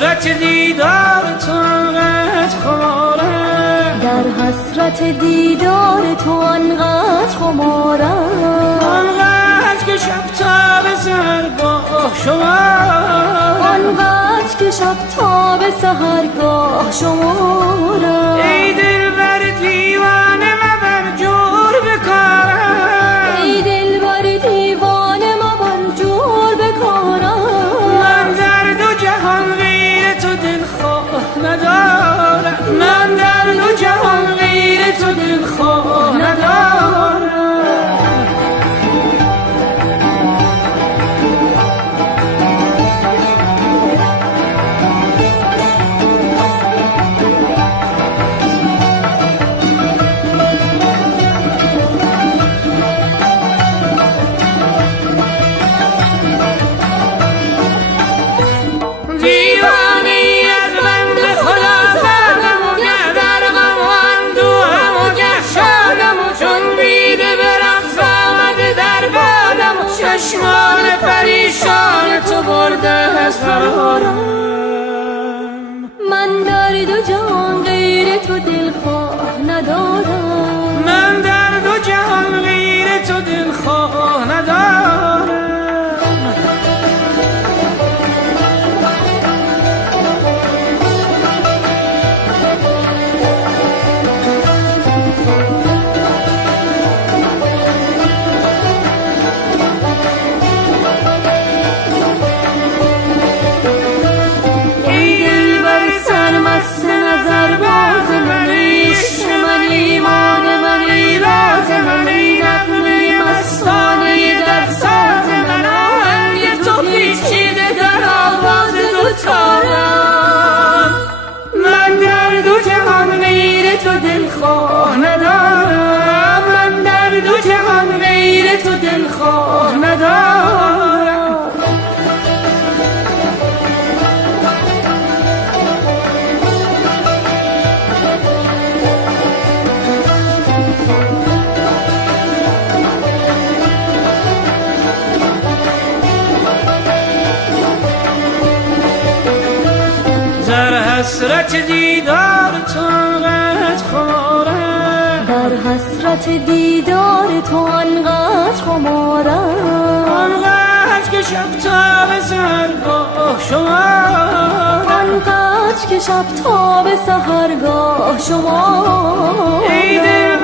حسرت دیدار تو انقدر خمارم، در حسرت دیدار تو انقدر خمارم، آنقدر که شب تا به سحرگاه شمارم، آنقدر که شب تا به سحرگاه شمارم. ای دلبر دیوانه مبر جور بکارم، ای دلبر دیوانه مبر جور بکارم. من در دو جهان غیر تو دلخواه ندارم، من در دو جهان غیر تو دلخواه ندارم. چشمان پریشان تو برده از فرارم، من در دو جهان غیر تو دلخواه ندارم، من در دو جهان غیر تو دلخواه ندارم. من در دو جهان غیر تو دلخواه ندارم، من در دو جهان غیر تو دلخواه ندارم. در حسرت دیدار تو انقدر خمارم، در حسرت دیدار تو انقدر خمارم، آنقدر که شب تا به سحرگاه شمارم، آنقدر که شب تا به سحرگاه شمارم. ای دل